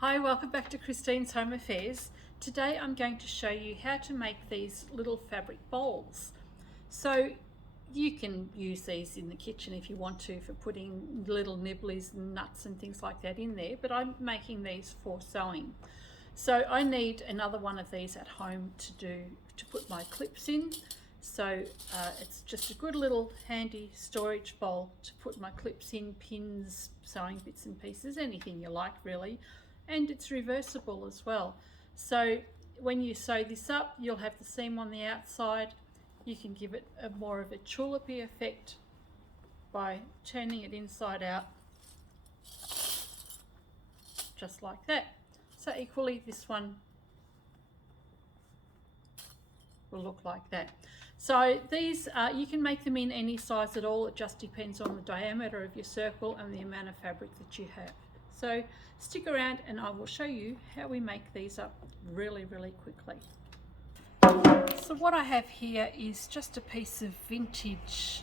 Hi, welcome back to Christine's Home Affairs. Today I'm going to show you how to make these little fabric bowls. So you can use these in the kitchen if you want to for putting little nibblies and nuts and things like that in there, but I'm making these for sewing. So I need another one of these at home to put my clips in. So it's just a good little handy storage bowl to put my clips in, pins, sewing bits and pieces, anything you like really. And it's reversible as well. So when you sew this up, you'll have the seam on the outside. You can give it more of a tulipy effect by turning it inside out, just like that. So equally, this one will look like that. So these, you can make them in any size at all. It just depends on the diameter of your circle and the amount of fabric that you have. So stick around and I will show you how we make these up really quickly. So what I have here is just a piece of vintage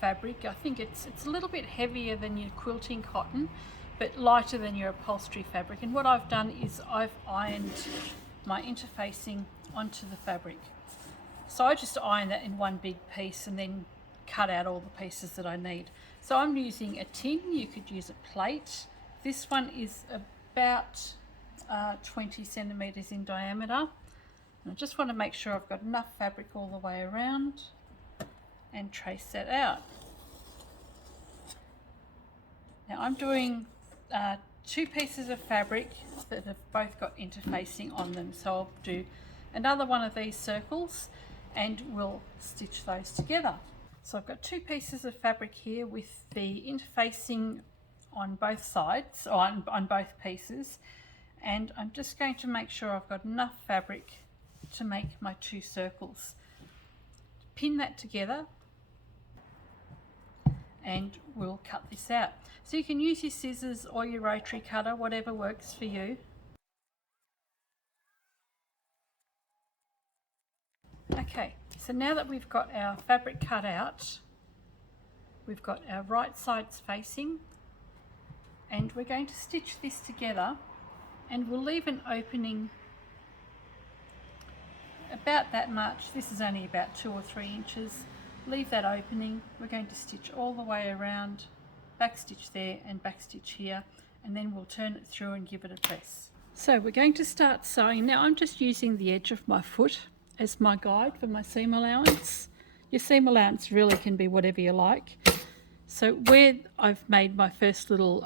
fabric. I think it's a little bit heavier than your quilting cotton, but lighter than your upholstery fabric. And what I've done is I've ironed my interfacing onto the fabric. So I just iron that in one big piece and then cut out all the pieces that I need. So I'm using a tin, you could use a plate. This one is about 20 centimeters in diameter. And I just want to make sure I've got enough fabric all the way around and trace that out. Now I'm doing two pieces of fabric that have both got interfacing on them. So I'll do another one of these circles and we'll stitch those together. So I've got two pieces of fabric here with the interfacing on both sides, or on both pieces, and I'm just going to make sure I've got enough fabric to make my two circles. Pin that together and we'll cut this out. So you can use your scissors or your rotary cutter, whatever works for you. Okay, so now that we've got our fabric cut out, we've got our right sides facing, and we're going to stitch this together, and we'll leave an opening about that much. This is only about 2 or 3 inches. Leave that opening. We're going to stitch all the way around, back stitch there and back stitch here, and then we'll turn it through and give it a press. So we're going to start sewing. Now I'm just using the edge of my foot as my guide for my seam allowance. Your seam allowance really can be whatever you like. So where I've made my first little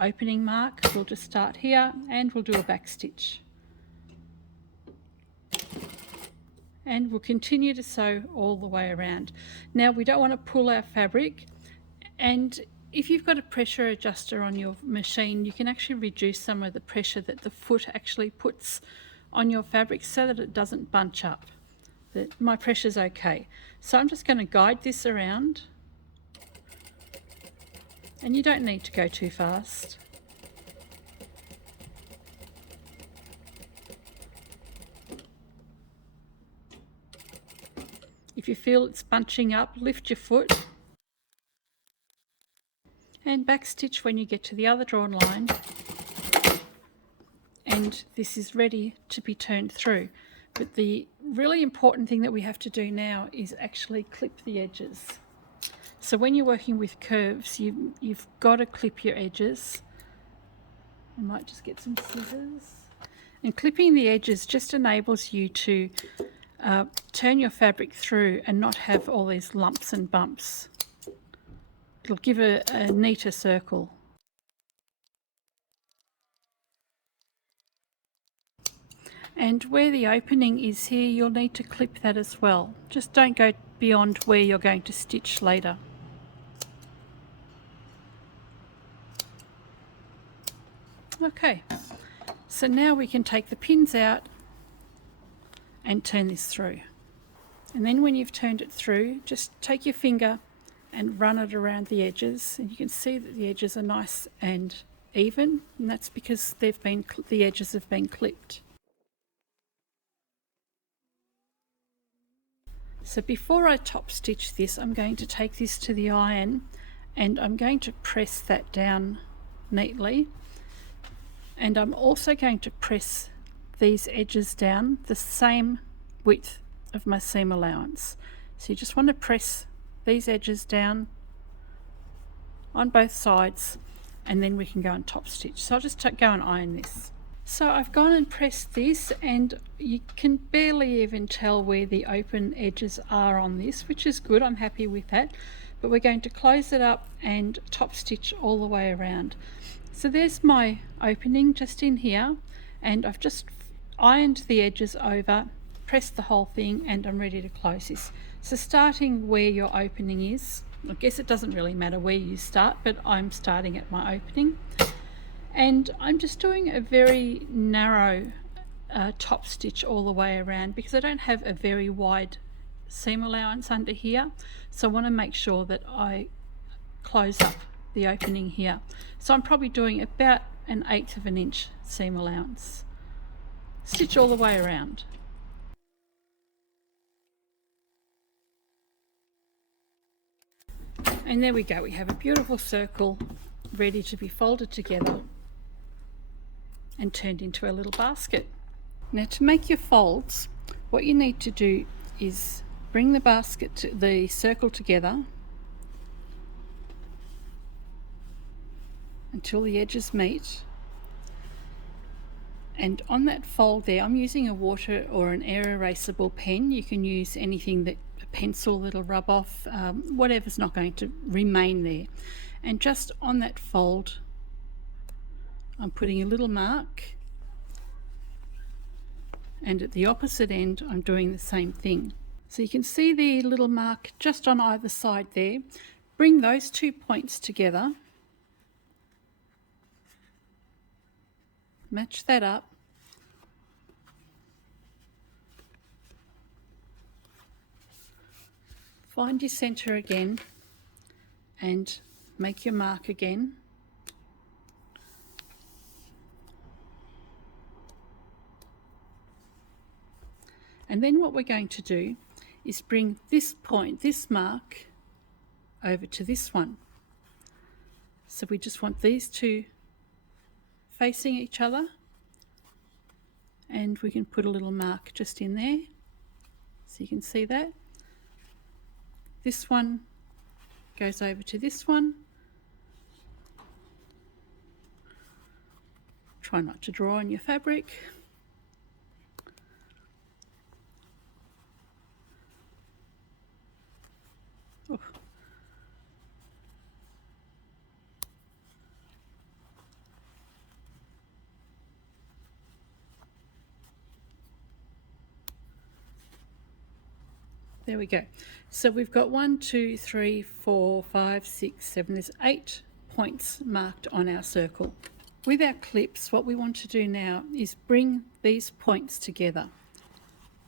opening mark, we'll just start here and we'll do a back stitch. And we'll continue to sew all the way around. Now we don't want to pull our fabric, and if you've got a pressure adjuster on your machine, you can actually reduce some of the pressure that the foot actually puts on your fabric so that it doesn't bunch up. My pressure's okay. So I'm just going to guide this around. And you don't need to go too fast. If you feel it's bunching up, lift your foot and back stitch when you get to the other drawn line, and this is ready to be turned through. But the really important thing that we have to do now is actually clip the edges. So when you're working with curves, you've got to clip your edges. I might just get some scissors. And clipping the edges just enables you to turn your fabric through and not have all these lumps and bumps. It'll give a neater circle. And where the opening is here, you'll need to clip that as well. Just don't go beyond where you're going to stitch later. Okay, so now we can take the pins out and turn this through. And then when you've turned it through, just take your finger and run it around the edges, and you can see that the edges are nice and even, and that's because the edges have been clipped. So before I top stitch this, I'm going to take this to the iron and I'm going to press that down neatly And I'm also going to press these edges down the same width of my seam allowance. So you just want to press these edges down on both sides, and then we can go and top stitch. So I'll just go and iron this. So I've gone and pressed this, and you can barely even tell where the open edges are on this, which is good. I'm happy with that. But we're going to close it up and top stitch all the way around. So there's my opening just in here, and I've just ironed the edges over, pressed the whole thing, and I'm ready to close this. So starting where your opening is, I guess it doesn't really matter where you start, but I'm starting at my opening, and I'm just doing a very narrow top stitch all the way around because I don't have a very wide seam allowance under here, so I want to make sure that I close up the opening here. So I'm probably doing about 1/8 of an inch seam allowance. Stitch all the way around. And there we go, we have a beautiful circle ready to be folded together and turned into a little basket. Now to make your folds, what you need to do is bring the circle together until the edges meet, and on that fold there, I'm using a water or an air erasable pen. You can use anything, that a pencil that'll rub off, whatever's not going to remain there. And just on that fold, I'm putting a little mark, and at the opposite end I'm doing the same thing. So you can see the little mark just on either side there. Bring those 2 points together, match that up, find your center again and make your mark again. And then what we're going to do is bring this point, this mark, over to this one. So we just want these two facing each other, and we can put a little mark just in there so you can see that. This one goes over to this one. Try not to draw on your fabric. Oh. There we go. So we've got 1, 2, 3, 4, 5, 6, 7, there's 8 points marked on our circle. With our clips, what we want to do now is bring these points together.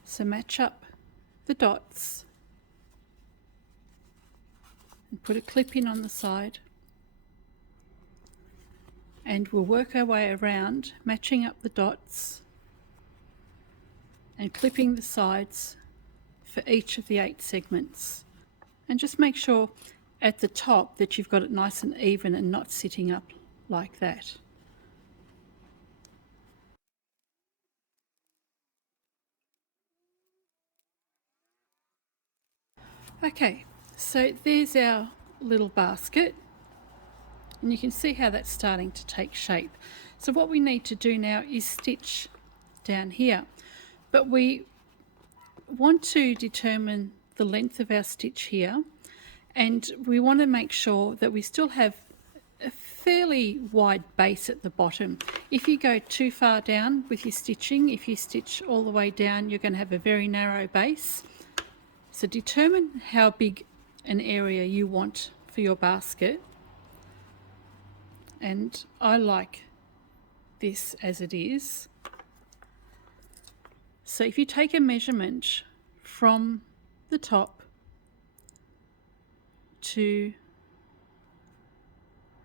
So match up the dots and put a clip in on the side, and we'll work our way around, matching up the dots and clipping the sides for each of the 8 segments. And just make sure at the top that you've got it nice and even and not sitting up like that. Okay, so there's our little basket, and you can see how that's starting to take shape. So what we need to do now is stitch down here, but we want to determine the length of our stitch here, and we want to make sure that we still have a fairly wide base at the bottom. If you go too far down with your stitching, if you stitch all the way down, you're going to have a very narrow base. So determine how big an area you want for your basket, and I like this as it is. So if you take a measurement from the top to,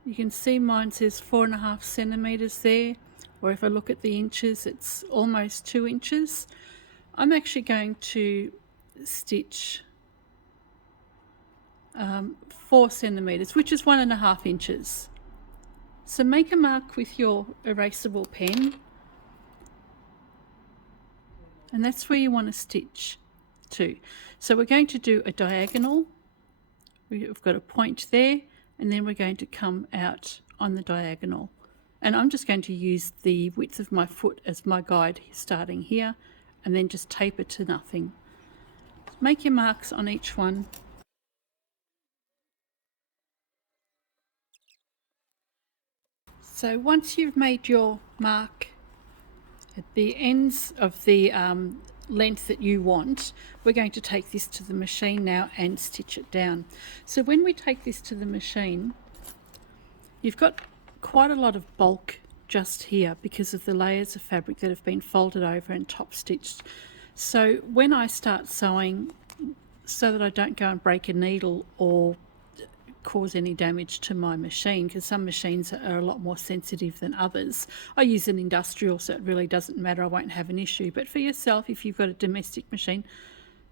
you can see mine says 4.5 centimeters there, or if I look at the inches, it's almost 2 inches. I'm actually going to stitch 4 centimeters, which is 1.5 inches. So make a mark with your erasable pen, and that's where you want to stitch to. So we're going to do a diagonal. We've got a point there, and then we're going to come out on the diagonal. And I'm just going to use the width of my foot as my guide, starting here, and then just taper to nothing. Make your marks on each one. So once you've made your mark at the ends of the length that you want, we're going to take this to the machine now and stitch it down. So when we take this to the machine, you've got quite a lot of bulk just here because of the layers of fabric that have been folded over and top stitched. So when I start sewing, so that I don't go and break a needle or cause any damage to my machine, because some machines are a lot more sensitive than others. I use an industrial, so it really doesn't matter, I won't have an issue. But for yourself, if you've got a domestic machine,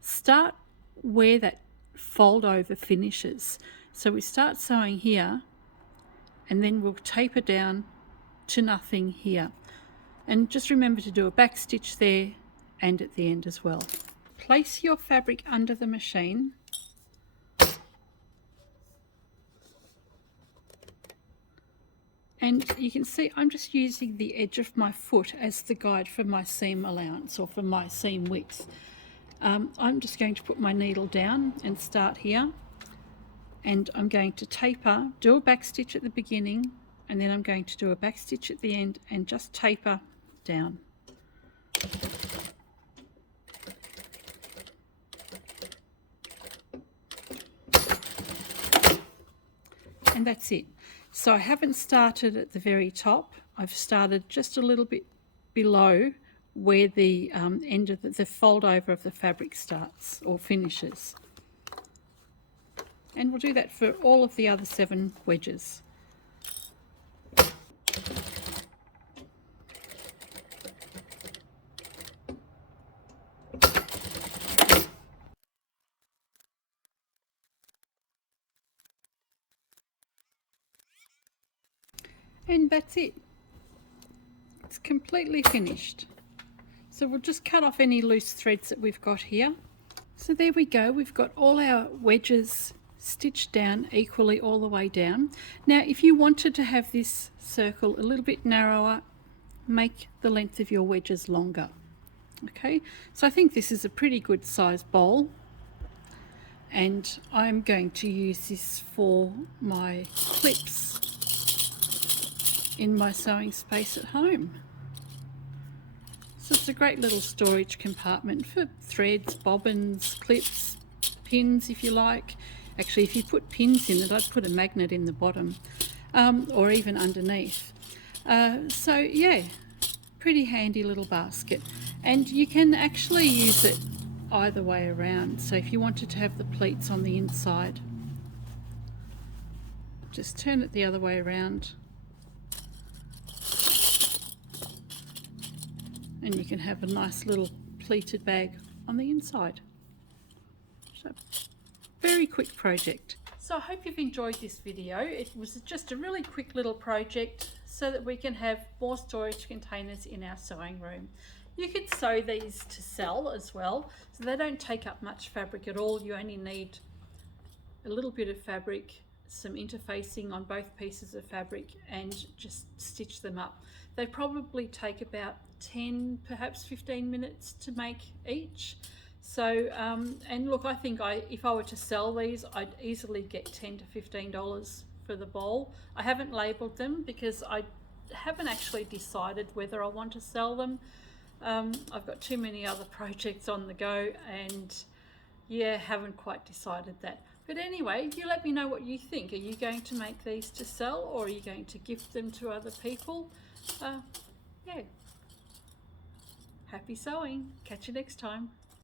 start where that fold over finishes. So we start sewing here, and then we'll taper down to nothing here. And just remember to do a back stitch there and at the end as well. Place your fabric under the machine. And you can see I'm just using the edge of my foot as the guide for my seam allowance, or for my seam width. I'm just going to put my needle down and start here, and I'm going to taper, do a back stitch at the beginning, and then I'm going to do a back stitch at the end and just taper down. And that's it. So I haven't started at the very top. I've started just a little bit below where the end of the fold over of the fabric starts or finishes. And we'll do that for all of the other 7 wedges. And that's it. It's completely finished. So we'll just cut off any loose threads that we've got here. So there we go, we've got all our wedges stitched down equally all the way down. Now if you wanted to have this circle a little bit narrower, make the length of your wedges longer. Okay, so I think this is a pretty good size bowl, and I'm going to use this for my clips in my sewing space at home. So it's a great little storage compartment for threads, bobbins, clips, pins if you like. Actually, if you put pins in it, I'd put a magnet in the bottom, or even underneath. So yeah, pretty handy little basket. And you can actually use it either way around. So if you wanted to have the pleats on the inside, just turn it the other way around, and you can have a nice little pleated bag on the inside. So, very quick project. So I hope you've enjoyed this video. It was just a really quick little project so that we can have more storage containers in our sewing room. You could sew these to sell as well, so they don't take up much fabric at all. You only need a little bit of fabric, some interfacing on both pieces of fabric, and just stitch them up. They probably take about 10, perhaps 15 minutes to make each. So, and look, I think if I were to sell these, I'd easily get $10 to $15 for the bowl. I haven't labelled them because I haven't actually decided whether I want to sell them. I've got too many other projects on the go, and yeah, haven't quite decided that. But anyway, you let me know what you think. Are you going to make these to sell, or are you going to gift them to other people? Yeah. Happy sewing. Catch you next time.